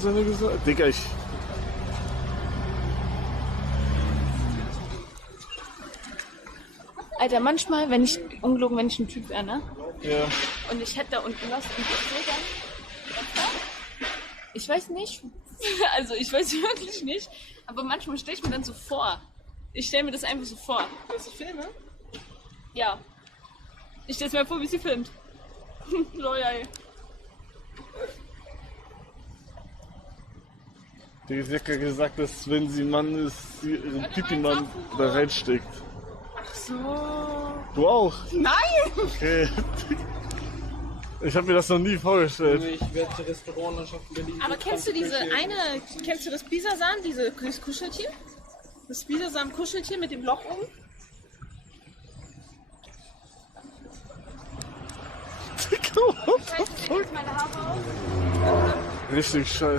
Hurensöhne gesagt? Digga, ich... Alter, manchmal, wenn ich ein Typ wäre, ne? Ja. Und ich hätte da unten was und ich so dann... Ich weiß nicht, also ich weiß wirklich nicht, aber manchmal stelle ich mir dann so vor. Ich stelle mir das einfach so vor. Willst du Filme? Ja. Ich stelle mir vor, wie sie filmt. Loyal. Die hat ja gesagt, dass wenn sie ein Mann ist, sie ihren Pipi-Mann da reinsteckt. Ach so. Du auch? Nein! Okay. Ich habe mir das noch nie vorgestellt. Ich werde Restaurantlandschaft in Berlin. Aber kennst du kennst du das Bisasam, dieses Kuscheltier? Das Bisasam-Kuscheltier mit dem Loch oben? Richtig scheiße.